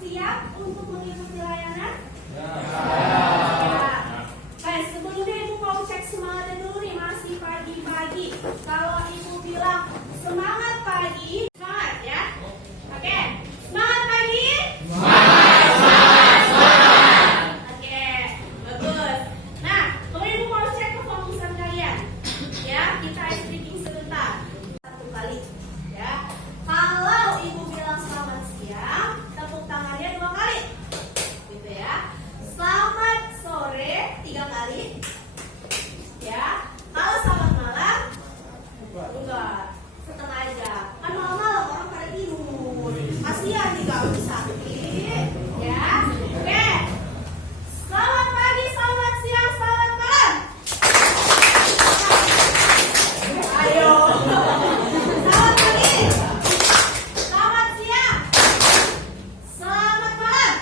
Siap untuk mengikuti layanan? Baik, sebelumnya Ibu mau cek semangatnya dulu nih, masih pagi-pagi. Kalau Ibu bilang semangat pagi, semangat ya. Oke, semangat pagi. Semangat. Oke, bagus. Nah, kemudian Ibu mau cek kefokusan kalian. Ya, kita ice breaking sebentar. Satu kali. Ya. Kalau Ibu bilang selamat siang, tepuk tangannya 2 kali, gitu ya. Selamat sore 3 kali, ya. Kalau selamat malam, enggak, setengah aja. Kan malam-malam orang pada tidur, kasihan nih kalau sakit, ya. Oke. Selamat pagi, selamat siang, selamat malam. Ayo. Selamat pagi. Selamat siang. Selamat malam.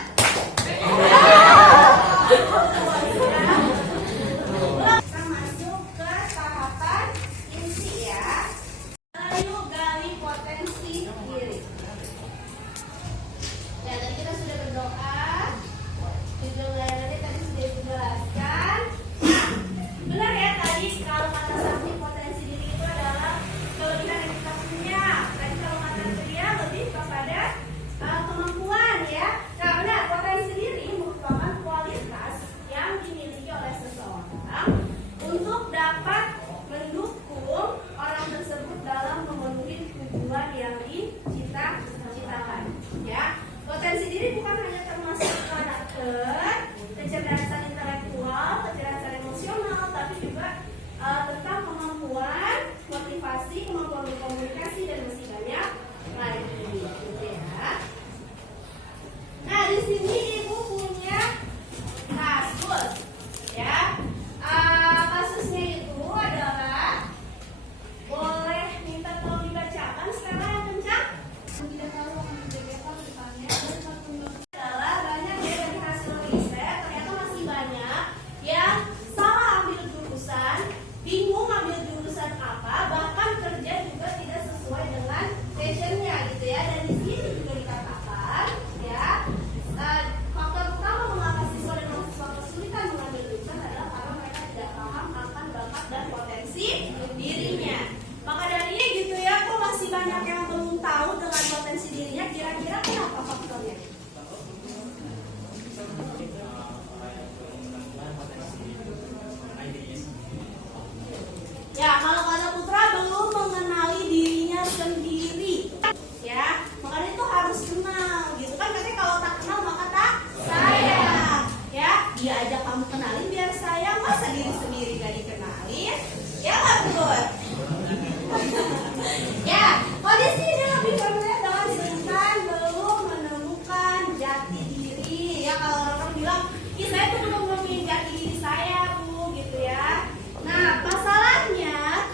Kita masuk ke tahapan inti ya. Ayo gali potensi diri. Ya, tadi kita sudah berdoa. Tujuan layanannya tadi sudah dijelaskan. Nah, benar ya tadi kalau kata Sakti potensi diri itu adalah kelebihan yang kita punya. Tadi kalau kata Celia lebih kepada kemampuan ya. Nah, benar, potensi diri merupakan kualitas yang dimiliki oleh seseorang untuk dapat mendukung orang tersebut dalam memenuhi tujuan yang dicita-citakan. Ya, potensi diri bukan hanya termasuk karakter, kecerdasan intelektual, kecerdasan emosional, tapi juga tentang kemampuan motivasi, kemampuan berkomunikasi dan masih banyak lagi, gitu ya. Nah, di sini Ibu punya kasus, ya. Kasusnya itu adalah, boleh minta tolong dibacakan sekarang yang kencang. Tidak tahu adalah banyak ya dari hasil riset, ternyata masih banyak yang salah ambil jurusan, bingung ambil jurusan apa, bahkan kerja juga tidak sesuai dengan passionnya, gitu ya. Dan di sini juga dikatakan, ya, faktor utama mengapa siswa dan mahasiswa kesulitan mengambil jurusan adalah karena mereka tidak paham akan bakat dan potensi dirinya. Maka dari gitu ya, kok masih banyak yang belum tahu dengan potensi dirinya, kira-kira kenapa faktornya? Ya, kalau kata Putra belum mengenali dirinya sendiri, ya, makanya itu harus kenal, gitu kan? Katanya kalau tak kenal maka tak sayang, ya. Dia ajak kamu kenalin biar sayang, masa diri sendiri gak dikenalin, ya nggak betul? Ya, kondisi ini lebih berkaitan dengan sebutan belum menemukan jati diri, ya. Kalau orang bilang, ih saya tuh belum menemukan jati diri saya, Bu, gitu ya. Nah, masalahnya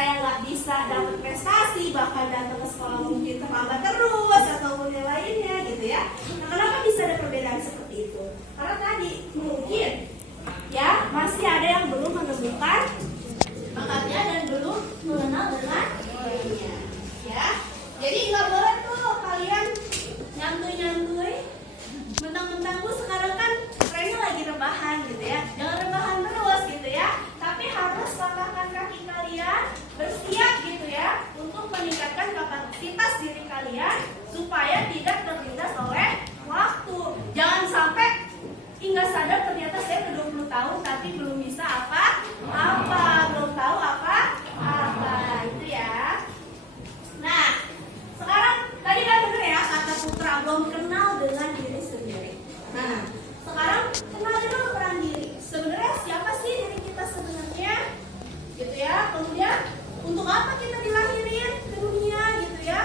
saya nggak bisa dapat prestasi, bahkan datang ke sekolah mungkin terlambat terus ataupun yang lainnya gitu ya. Nah, kenapa bisa ada perbedaan seperti itu? Karena tadi mungkin ya masih ada yang belum menemukan bakatnya dan belum mengenal dengan dirinya ya. Jadi nggak boleh tuh kalian nyantui mentang-mentang Bu sekarang kan trennya lagi rebahan gitu ya. Jangan rebahan terus gitu ya, tapi harus langkahkan kaki kalian bersiap gitu ya untuk meningkatkan kapasitas diri kalian supaya tidak terlindas oleh waktu. Jangan sampai hingga sadar ternyata saya udah 20 tahun tapi belum bisa apa-apa, belum tahu apa-apa itu ya. Nah, sekarang tadi kan bener ya kata Putra, belum kenal dengan diri sendiri. Nah, sekarang kenalin dulu peran diri. Sebenarnya siapa sih diri kita sebenarnya? Gitu ya. Kemudian untuk apa kita dilahirin ke dunia gitu ya?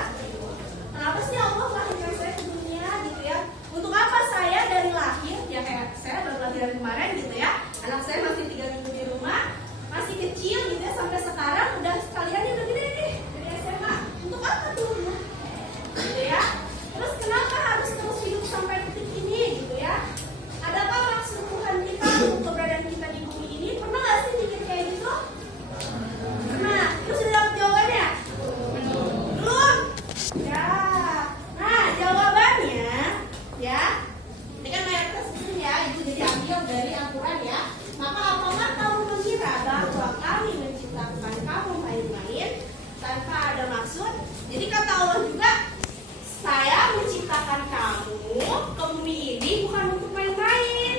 Kenapa sih Allah melahirkan saya ke dunia gitu ya? Untuk apa saya dari lahir, ya kayak saya baru lahiran kemarin gitu ya. Anak saya masih 3 minggu di rumah, masih kecil gitu ya, sampai sekarang udah sekalian udah gede nih dari SMA. Untuk apa dulu? Gitu ya. Terus kenapa harus terus hidup sampai detik ini gitu ya? Adakah maksud Tuhan kita untuk keberadaan kita di bumi ini? Pernah gak sih mikir kayak gitu? Pernah. Terus udah dapat jawabannya? Belum? Ya. Nah, jawabannya ya. Ini kan mayoritas di sini ya, itu jadi ambil dari Al-Quran ya. Maka apakah kamu mengira bahwa kami menciptakan kamu main-main tanpa ada maksud? Jadi kata Allah juga, saya menciptakan kamu ke bumi ini bukan untuk main-main,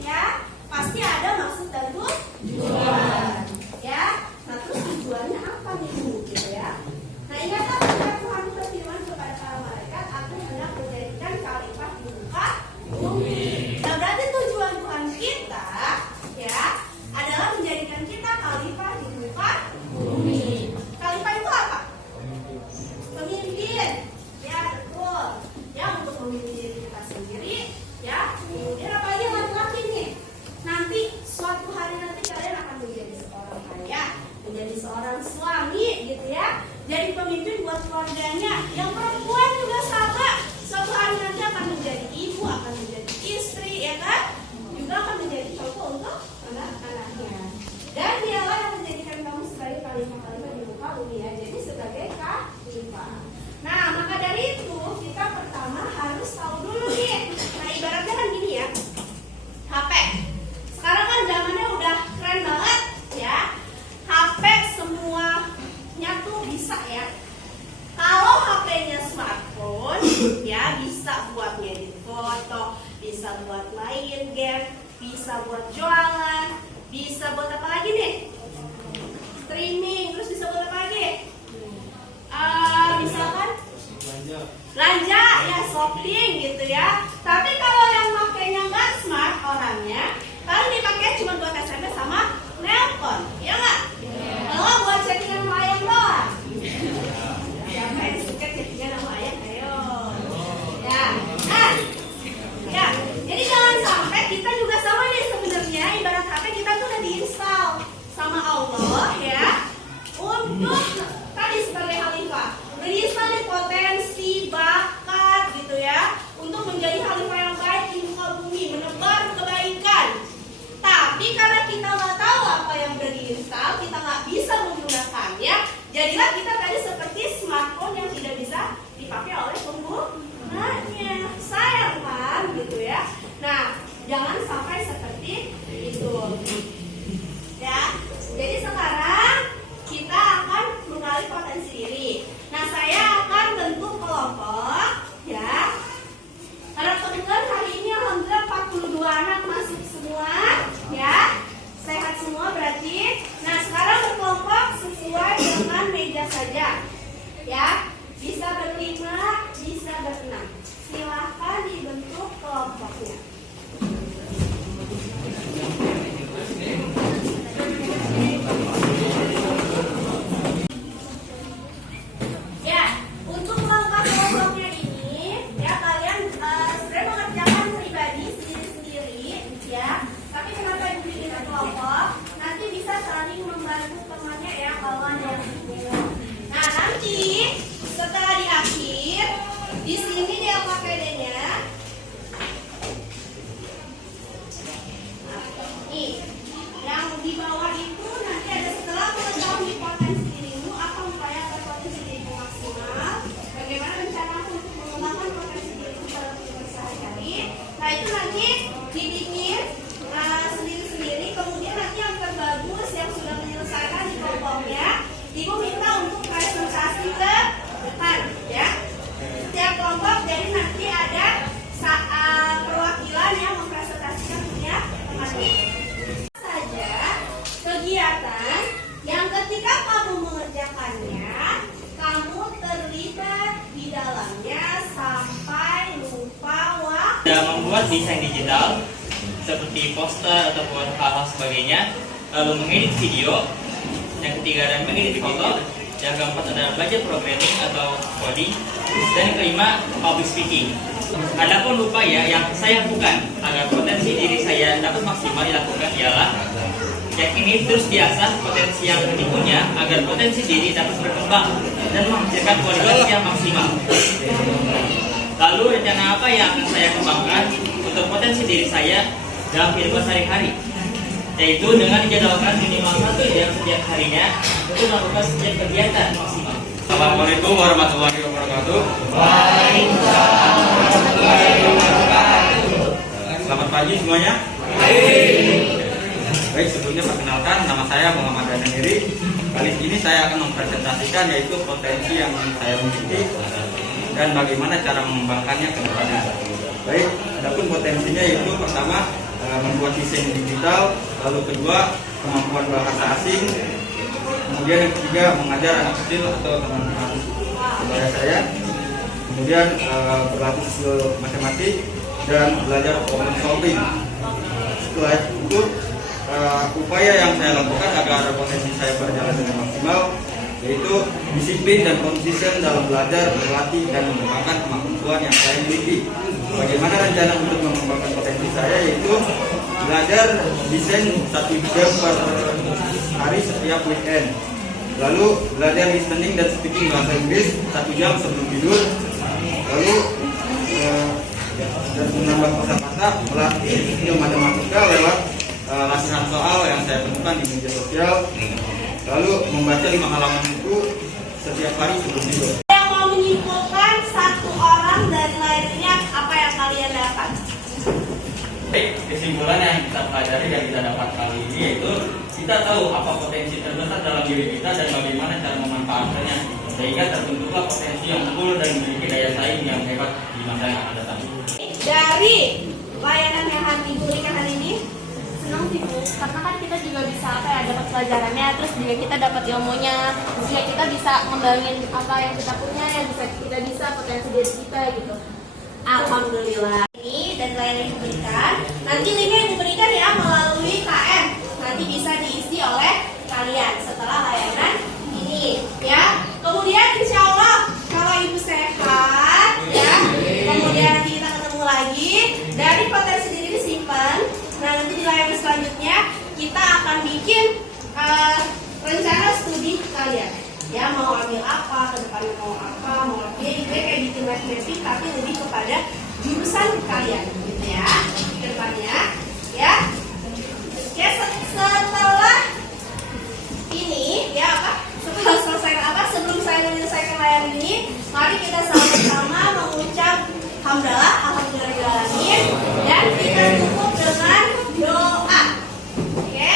ya. Pasti ada maksud dan tujuan, ya. Nah terus tujuannya apa nih Bu? Gitu ya. Nah ingatlah ketika Tuhan berfirman kepada para malaikat, aku hendak menjadikan khalifah di muka bumi. Nah berarti tujuan Tuhan kita, ya, adalah menjadikan kita khalifah di muka bumi. Khalifah itu apa? Pemimpin. Ya betul. Ya untuk memimpin diri kita sendiri, ya. Kemudian apa lagi laki-laki nih? Nanti suatu hari nanti kalian akan menjadi seorang kaya, menjadi seorang suami, gitu ya. Jadi pemimpin buat keluarganya. Yang perempuan juga sama. Suatu hari nanti akan menjadi ibu, akan menjadi istri, ya kan? Juga akan menjadi contoh untuk anak-anaknya. Dan dialah yang menjadikan kamu sebagai khalifah-khalifah di muka bumi ya. Jadi sebagai khalifah. Nah, maka dari itu kita pertama harus tahu dulu nih. Nah, ibaratnya kan gini ya. HP. Sekarang kan zamannya udah keren banget ya. HP semuanya tuh bisa ya. Kalau HP-nya smartphone ya bisa buat ngedit foto, bisa buat main game, bisa buat jualan, bisa buat apa lagi nih? Streaming, terus bisa buat apa lagi? Misalkan belanja ya, shopping gitu ya. Tapi kalau yang makainya nggak smart orangnya, paling dipakai cuma buat SMS sama nelpon, ya nggak? Kalau nggak buat chattingan sama ayam doang. Siapa yang suka chattingan sama ayam? Ayo. Ya, nah, ya. Jadi jangan sampai kita juga sama nih sebenarnya. Ibarat HP kita tuh udah diinstal sama Allah ya, untuk tadi sebagai khalifah. Diinstal nih potensi, bakat gitu ya, untuk menjadi khalifah yang baik di muka bumi, menebar kebaikan. Tapi karena kita nggak tahu apa yang udah diinstal, kita nggak bisa menggunakannya. Jadilah kita tadi seperti smartphone yang tidak bisa dipakai oleh penggunanya. Sayang kan gitu ya. Nah, jangan sampai seperti itu. Ya. Jadi sekarang kita akan mengenali potensi diri. Nah, saya akan bentuk kelompok ya. Karena kebetulan hari ini alhamdulillah 42 anak masuk semua ya. Sehat semua berarti. Nah, sekarang berkelompok sesuai dengan meja saja. itu nanti dibikin sendiri-sendiri. Kemudian nanti yang terbagus yang sudah menyelesaikan di kelompoknya, Ibu minta untuk presentasi ke depan, ya. Setiap kelompok jadi nanti ada perwakilan yang mempresentasikan punya temannya. Saja kegiatan yang ketika kamu mengerjakannya, kamu terlibat di dalamnya sampai lupa waktu. Sudah membuat desain digital seperti poster ataupun hal-hal sebagainya, lalu mengedit video, yang ketiga dan mengedit foto, yang keempat adalah belajar programming atau coding, dan yang kelima public speaking. Adapun upaya yang saya lakukan agar potensi diri saya dapat maksimal dilakukan ialah yakini terus diasah potensi yang dipunya agar potensi diri dapat berkembang dan menghasilkan kualitas yang maksimal. Lalu rencana apa yang akan saya kembangkan untuk potensi diri saya dalam kehidupan sehari-hari, yaitu dengan dijadwalkan minimal 1 jam setiap harinya untuk melakukan setiap kegiatan maksimal. Assalamualaikum warahmatullahi wabarakatuh. Waalaikumsalam warahmatullahi wabarakatuh. Selamat pagi semuanya. Baik, sebelumnya perkenalkan, nama saya Muhammad Daniri. Kali ini saya akan mempresentasikan yaitu potensi yang saya miliki dan bagaimana cara mengembangkannya ke depannya. Baik, adapun potensinya yaitu pertama membuat desain digital, lalu kedua kemampuan bahasa asing, kemudian yang ketiga mengajar anak kecil atau teman-teman sebaya saya, kemudian berlatih skill matematik dan belajar problem solving. Setelah itu upaya yang saya lakukan agar potensi saya berjalan dengan maksimal yaitu disiplin dan konsisten dalam belajar, berlatih, dan mengembangkan kemampuan yang saya miliki. Bagaimana rencana untuk mengembangkan potensi saya yaitu belajar desain 1 jam per hari setiap weekend. Lalu belajar listening dan speaking bahasa Inggris 1 jam sebelum tidur. Lalu dan menambah kosakata, melatih skill matematika lewat latihan soal yang saya temukan di media sosial. Lalu membaca 5 halaman buku setiap hari sebelum tidur. Yang mau menyimpulkan satu orang dari lainnya, apa yang kalian dapat? Baik, kesimpulan yang kita pelajari dan kita dapat kali ini yaitu kita tahu apa potensi terbesar dalam diri kita dan bagaimana cara memanfaatkannya sehingga terbentuklah potensi yang unggul dan memiliki daya saing yang hebat di masa yang akan datang. Dari layanan yang Ibu berikan hari ini, senang sih Bu, karena kan kita juga bisa dapat pelajarannya, terus juga kita dapat ilmunya, terus juga kita bisa ngembangin apa yang kita punya, yang kita bisa potensi diri kita gitu. Alhamdulillah. Ini dan layanan yang diberikan, nanti linknya Ibu berikan ya melalui KM, nanti bisa diisi oleh kalian setelah layanan ini ya. Kemudian insya Allah kalau Ibu sehat ya, kemudian nanti kita ketemu lagi dari potensi diri disimpan. Nah nanti di layanan selanjutnya kita akan bikin rencana studi kalian ya, mau ambil apa, ke depannya mau apa, mau jadi kayak bikin mapping tapi lebih kepada jurusan kalian gitu ya ke depannya ya. Ya setelah ini ya apa, setelah selesai apa, sebelum saya menyelesaikan layanan ini, mari kita sama-sama mengucap hamdalah alhamdulillahirobbilalamin dan kita tutup dengan doa. Oke,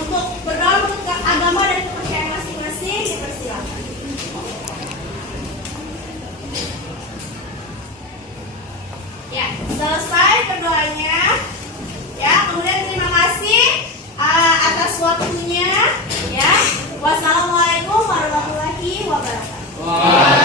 untuk berdoa menurut agama dan kepercayaan masing-masing, dipersilakan. Ya, selesai berdoanya. Ya, kemudian terima kasih atas waktunya. Ya, wassalamualaikum warahmatullahi wabarakatuh.